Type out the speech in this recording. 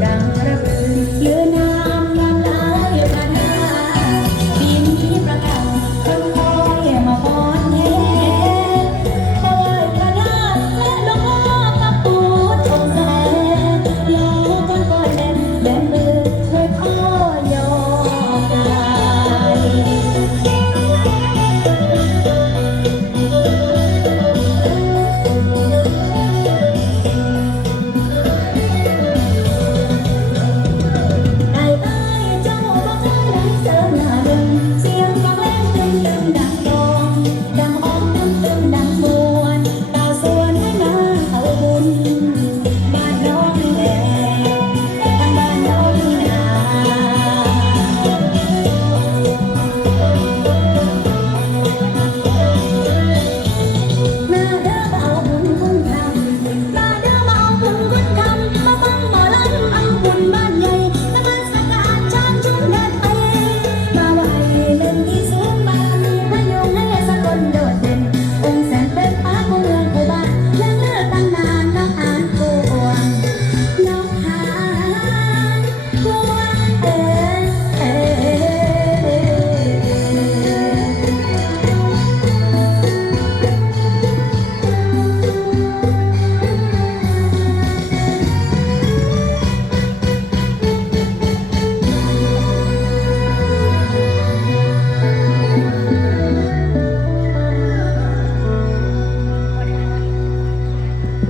当